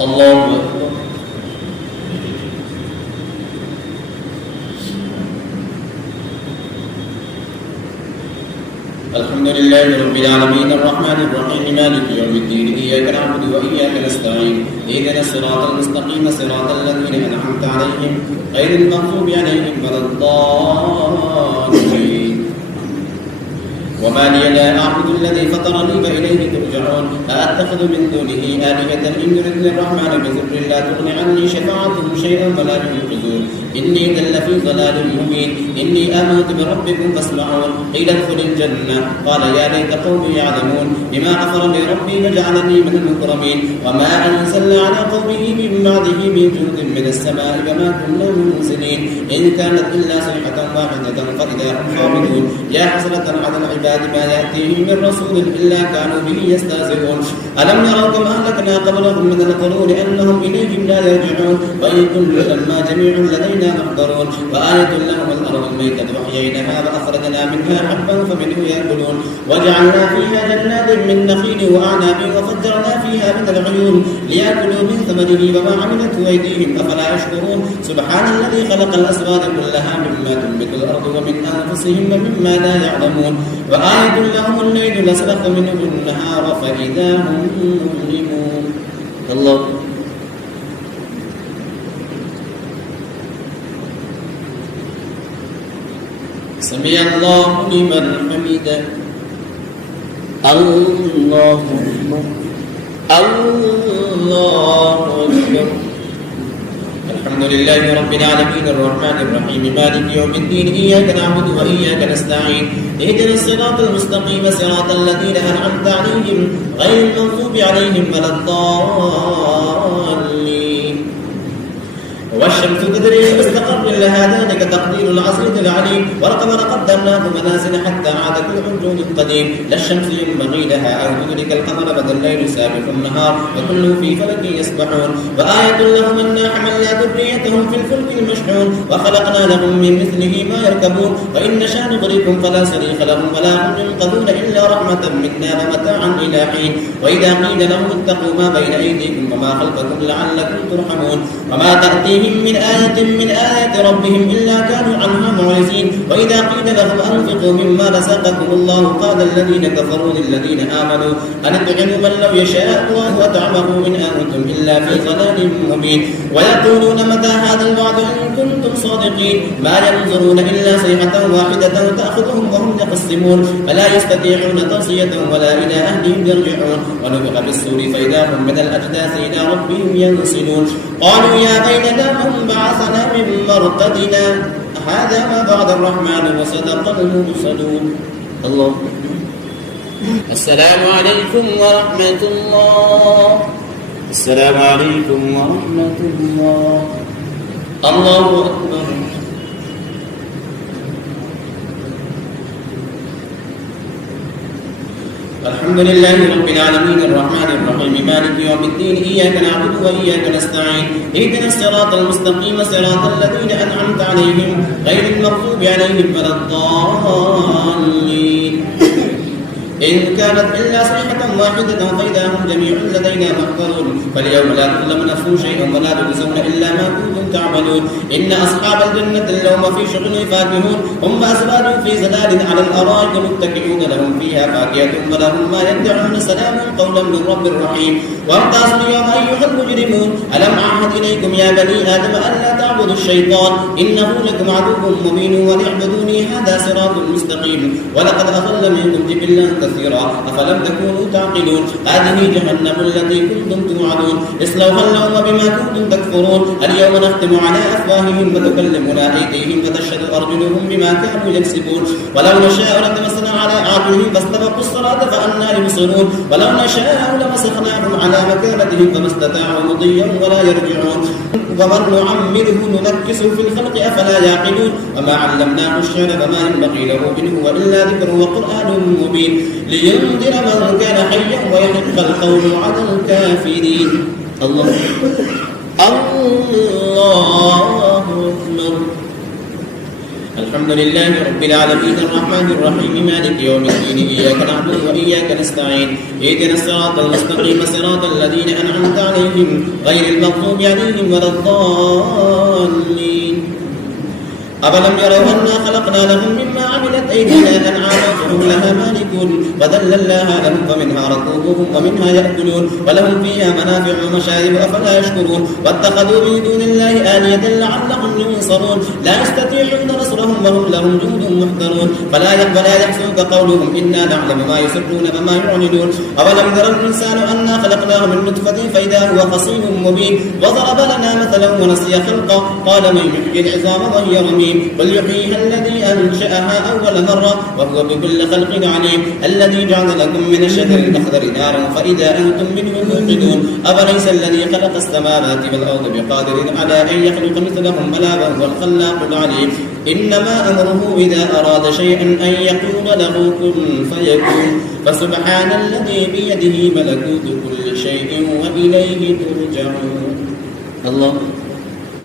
الله أكبر. الحمد لله رب العالمين الرحمن الرحيم مالك يوم الدين إياك نعبد وإياك نستعين اهدنا الصراط المستقيم صراط الذين أنعمت عليهم غير المغضوب عليهم ولا الضالين. وما لي لا أعبد الذي فطرني وإليه ترجعون أأتخذ من دونه آلهة إن يردني الرحمن بضر لا تغن عني شفاعتهم شيئا ولا ينقذون إني إذا لفي ضلال مبين إني آمنت بربكم فاسمعون قيل ادخل الجنة قال يا ليت قومي يعلمون بما غفر لي ربي وجعلني من المكرمين وما أنزلنا على قومه من بعده من جند من السماء وما كنا منزلين إن كانت إلا صيحة واحدة فإذا هم خامدون يا حسرة على العباد ما يأتيهم من رسول إلا كانوا به يستهزئون ألم يروا كما أهلكنا قبلهم من القرون أنهم إليهم لا يرجعون وإن كل لما جميع لدينا محضرون وآية لهم الأرض الميتة وأحييناها وأخرجنا منها حبا فمنه يأكلون وجعلنا فيها جنات من نخيل وأعناب وفجرنا فيها من العيون ليأكلوا من ثمره وما عملته أيديهم أفلا يشكرون سبحان الذي خلق الأزواج كلها مما تنبت الأرض ومن أنفسهم ومما لا يعلمون وآية لهم الليل نسلخ منه النهار فإذا هم مظلمون. الله سمع الله لمن حمده الله أكبر الله أكبر. الحمد لله رب العالمين الرحمن الرحيم مالك يوم الدين إياك نعبد وإياك نستعين اهدنا الصراط المستقيم صراط الذين أنعمت عليهم غير المغضوب عليهم ولا الضالين. والشمس تدري لمستقر لها ذلك تقدير العزيز العليم والقمر قدرناه منازل حتى عاد كالعرجون القديم لا الشمس ينبغي لها أن تدرك القمر بدا الليل سابق النهار وكل في فلك يسبحون وآية لهم أنا حملنا ذريتهم في الفلك المشحون وخلقنا لهم من مثله ما يركبون وإن نشاء نغرقهم فلا صريخ لهم ولا هم ينقذون إلا رحمة منا ومتاعا إلى حين وإذا قيل لهم اتقوا ما بين أيديكم وما خلفكم لعلكم ترحمون وما تأتيهم من آية ربهم إلا كانوا عنها معرضين وإذا قيل لهم أنفقوا مما رزقكم الله قال الذين كفروا للذين آمنوا أنطعم من لو يشاء الله أطعمه إن أنتم إلا في ضلال مبين ويقولون متى هذا الوعد إن كنتم صادقين ما ينظرون إلا صيحة واحدة تأخذهم وهم يقسمون فلا يستطيعون توصية ولا إلى أهلهم يرجعون ونفخ بالسور فإذا هم من الأجداث إلى ربهم ينسلون قالوا يا ويلنا من بعثنا من مرقدنا هذا ما بعد الرحمن وصدق المرسلون. الله السلام عليكم ورحمة الله السلام عليكم ورحمة الله. الله أكبر. الحمد لله رب العالمين الرحمن الرحيم مالك يوم الدين إياك نعبد وإياك نستعين اهدنا الصراط المستقيم صراط الذين أنعمت عليهم غير المغضوب عليهم ولا الضالين إن كانت إلا صيحة واحدة فإذا هم جميع لدينا محضرون فاليوم لا تظلم نفس شيئا ولا تجزون إلا ما كنتم تعملون إن أصحاب الجنة اليوم في شغل فاكهون هم وأزواجهم في ظلال على الأرائك متكئون لهم فيها فاكهة ولهم ما يدعون سلام قولا من رب رحيم. وامتازوا اليوم أيها المجرمون ألم أعهد إليكم يا بني آدم ألا تعبدوا الشيطان إنه لكم عدو مبين وليعبدوني هذا صراط مستقيم ولقد أضل منكم جبلا كثيرا أفلم تكونوا تعقلون هذه جهنم التي كنتم توعدون اصلوها اليوم بما كنتم تكفرون اليوم نختم على أفواههم وتكلمنا أيديهم وتشهد أرجلهم بما كانوا يكسبون ولو نشاء لطمسنا على أعينهم فاستبقوا الصلاة فأنى يبصرون ولو نشاء لمسخناهم على مكانتهم فما استطاعوا مضيا ولا يرجعون ومن نعمره ننكسه في الخلق أفلا يعقلون وما علمناه الشعر فما ينبغي له إن هو إلا ذكر وقرآن مبين لينذر من كان حيا ويحق القول على الكافرين. الله الله أكبر. الحمد لله رب العالمين الرحمن الرحيم مالك يوم الدين إياك نعبد وإياك نستعين اهدنا الصراط المستقيم صراط الذين أنعمت عليهم غير المغضوب عليهم ولا الضالين أولم يروا أنا خلقنا لهم مما عملت أيدينا أنعاما فهم لها مالكون وذللناها لهم فمنها ركوبهم ومنها يأكلون ولهم فيها منافع ومشارب أفلا يشكرون واتخذوا من دون الله آلية لعلهم ينصرون لا يستطيعون نصرهم وهم لهم جند محضرون فلا يحزنك قولهم إنا نعلم ما يسرون وما يعلنون أولم يرى الإنسان أنا خلقناه من نطفة فإذا هو خصيم مبين وضرب لنا مثلا ونسي خلقه قال من يحيي العظام وهي رميم قل يحييها الذي أنشأها أول مرة وهو بكل خلق عليم الذي جعل لكم من الشجر الأخضر نارا فإذا أنتم منه توقدون أفليس الذي خلق السماوات والأرض بقادر على أن يخلق مثلهم بلى وهو الخلاق العليم إنما أمره إذا أراد شيئا أن يقول له كن فيكون فسبحان الذي بيده ملكوت كل شيء وإليه ترجعون الله